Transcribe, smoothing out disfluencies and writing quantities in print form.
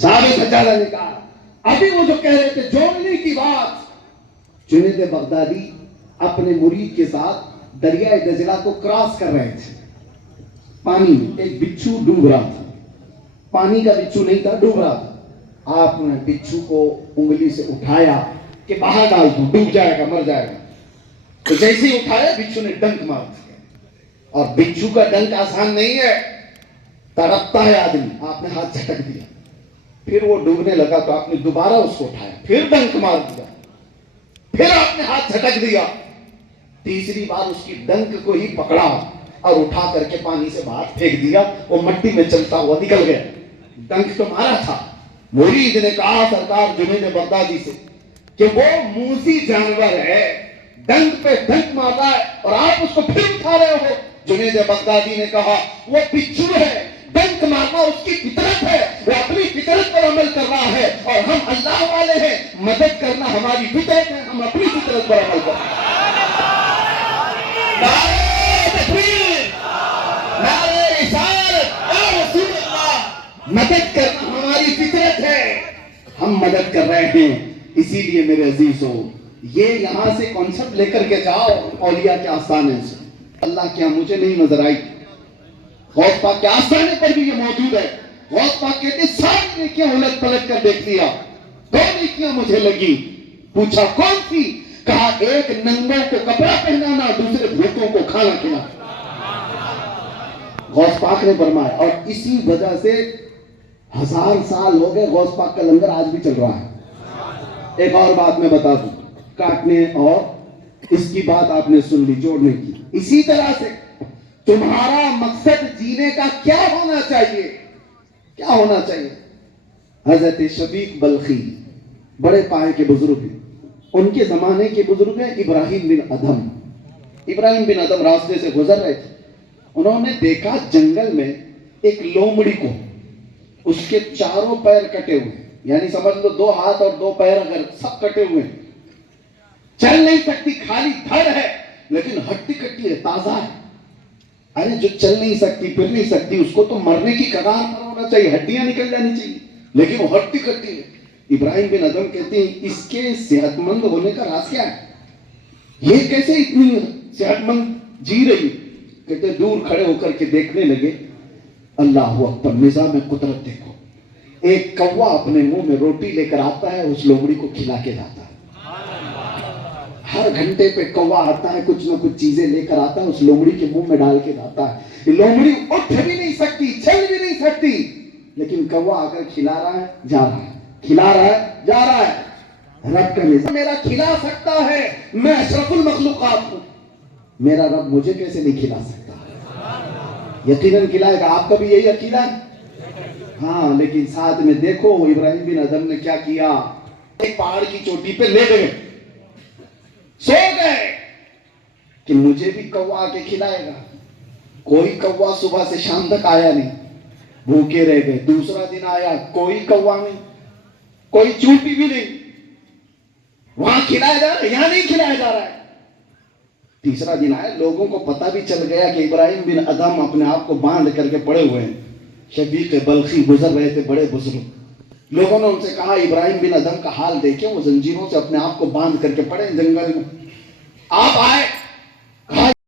صحابہ سجادہ نے کہا ابھی وہ جو کہہ رہے تھے جوڑنے کی بات، جنید بغدادی اپنے مرید کے ساتھ دریائے دجلہ کو کراس کر رہے تھے، پانی میں ایک بچھو ڈوب رہا تھا، پانی کا بچھو نہیں تھا، ڈوب رہا تھا، آپ نے بچھو کو انگلی سے اٹھایا کہ باہر ڈال دو، ڈوب جائے گا، مر جائے گا، تو جیسے ہی اٹھایا بچھو نے ڈنک مار دیا، اور بچھو کا ڈنک آسان نہیں ہے، تڑپتا ہے آدمی، آپ نے ہاتھ جھٹک دیا، پھر وہ ڈوبنے لگا تو آپ نے دوبارہ اس کو اٹھایا، پھر ڈنک مار دیا، پھر آپ نے ہاتھ جھٹک دیا، تیسری بار اس کی ڈنک کو ہی پکڑا اور اٹھا کر کے پانی سے باہر پھینک دیا، وہ مٹی میں چلتا ہوا نکل گیا، ڈنک تو مارا تھا۔ مرید نے کہا سرکار جنید بغدادی سے کہ وہ موذی جانور ہے، ڈنک پہ ڈنک مارتا ہے اور آپ اس کو پھر اٹھا رہے ہو۔ جنید بغدادی نے کہا وہ بچھو ہے، ڈنک مارنا اس کی فطرت ہے، وہ اپنی فطرت پر عمل کر رہا ہے، اور ہم اللہ والے ہیں، مدد کرنا ہماری فطرت ہے، ہم اپنی فطرت پر عمل کرتے ہیں۔ نعرہ تکبیر، نعرہ رسالت، یا رسول اللہ، مدد کرنا ہماری فطرت ہے، ہم مدد کر رہے ہیں۔ اسی لیے میرے عزیزو، یہ یہاں سے کانسیپٹ لے کر کے جاؤ اولیاء کے آستانے سے۔ اللہ کیا مجھے نہیں نظر آئی؟ غوث پاک کے آستانے پر بھی یہ موجود ہے۔ غوث پاک کہتے ہیں ساری نیکیاں الٹ پلٹ کر دیکھ لیا، دو نیکیاں مجھے لگی، پوچھا کون سی؟ کہا ایک ننگوں کو کپڑا پہنانا، دوسرے بھوکوں کو کھانا کھلانا۔ غوث پاک نے فرمایا، اور اسی وجہ سے 1000 سال ہو گئے غوث پاک کا لنگر آج بھی چل رہا ہے۔ ایک اور بات میں بتا دوں، کاٹنے اور اس کی بات آپ نے سن لی، جوڑنے کی، اسی طرح سے تمہارا مقصد جینے کا کیا ہونا چاہیے؟ کیا ہونا چاہیے؟ حضرت شفیق بلخی بڑے پائے کے بزرگ ہیں، ان کے زمانے کے بزرگ ہیں ابراہیم بن ادھم۔ ابراہیم بن ادھم راستے سے گزر رہے تھے، انہوں نے دیکھا جنگل میں ایک لومڑی کو، اس کے چاروں پیر کٹے ہوئے، یعنی سمجھ لو 2 ہاتھ اور 2 پیر اگر سب کٹے ہوئے، چل نہیں سکتی، خالی دھڑ ہے لیکن ہڈی کٹی ہے، تازہ ہے۔ ارے جو چل نہیں سکتی، پھر نہیں سکتی، اس کو تو مرنے کی کگار پر ہونا چاہیے، ہڈیاں نکل جانی چاہیے، لیکن وہ ہڈی کٹی ہے۔ ابراہیم بن ادھم کہتے ہیں اس کے صحت مند ہونے کا راز کیا ہے؟ یہ کیسے اتنی صحت مند جی رہی؟ کہتے دور کھڑے ہو کر کے دیکھنے لگے، اللہ اکبر، نظام قدرت دیکھو، ایک کوا اپنے منہ میں روٹی لے کر آتا ہے، اس لومڑی کو کھلا کے جاتا ہے۔ ہر گھنٹے پہ کوا آتا ہے، کچھ نہ کچھ چیزیں لے کر آتا ہے، اس لومڑی کے منہ میں ڈال کے جاتا ہے۔ لومڑی اٹھ بھی نہیں سکتی، چل بھی نہیں سکتی، لیکن کوا آ کر کھلا رہا ہے، جا رہا ہے، کھلا رہا ہے، جا رہا ہے۔ رب کا نظام میرا کھلا سکتا ہے، میں اشرف المخلوقات ہوں، میرا رب مجھے کیسے نہیں کھلا سکتا؟ یقیناً کھلائے گا۔ آپ کا بھی یہی عقیدہ ہے؟ ہاں، لیکن ساتھ میں دیکھو ابراہیم بن ادھم نے کیا کیا، ایک پہاڑ کی چوٹی پہ لے گئے، سو گئے کہ مجھے بھی کوا آ کے کھلائے گا۔ کوئی کوا صبح سے شام تک آیا نہیں، بھوکے رہ گئے۔ دوسرا دن آیا، کوئی کوا نہیں، کوئی چونٹی بھی نہیں، وہاں کھلایا جا رہا ہے، یہاں نہیں کھلایا جا رہا ہے۔ تیسرا دن آیا، لوگوں کو پتہ بھی چل گیا کہ ابراہیم بن ادھم اپنے آپ کو باندھ کر کے پڑے ہوئے ہیں۔ شفیق بلخی گزر رہے تھے، بڑے بزرگ، لوگوں نے ان سے کہا ابراہیم بن ادھم کا حال دیکھیں، وہ زنجیروں سے اپنے آپ کو باندھ کر کے پڑے جنگل میں۔ آپ آئے